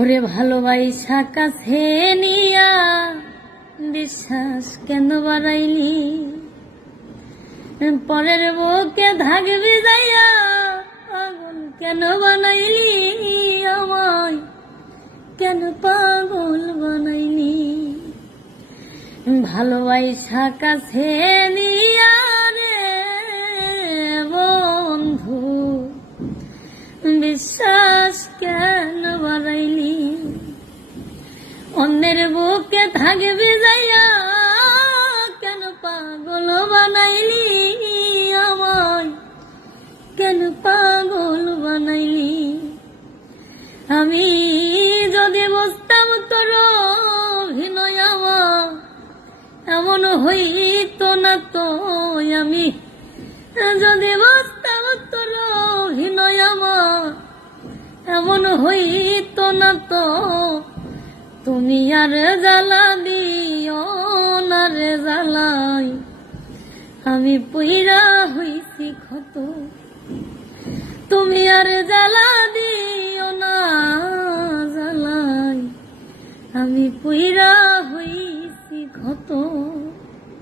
ওরে ভালোবাইসা কাছে নিয়া বিশ্বাস কেন বাড়াইলি? পরের বউকে থাকবি যাইয়া পাগল কেন বানাইলি আমায়? কেন পাগল বানাইলি? ভালোবাইসা কাছে নিয়া রে বন্ধু, বিশ্বাস কেন বাড়াইলি? অন্যের বুকে থাকবি যাইয়া, কেন পাগল বানাইলি আমায়? কেন পাগল বানাইলি? আমি যদি বসতাম তোর অভিনয় আমার, এমন হইত না তো। আমি যদি বসতাম তোর অভিনয় আমার, এমন হইত না তো। তুমি আর জ্বালা দিও না রে জ্বালাই। আমি পুইরা হইছি ক্ষত। তুমি আর জ্বালা দিও না জ্বালাই। আমি পুইরা ক্ষত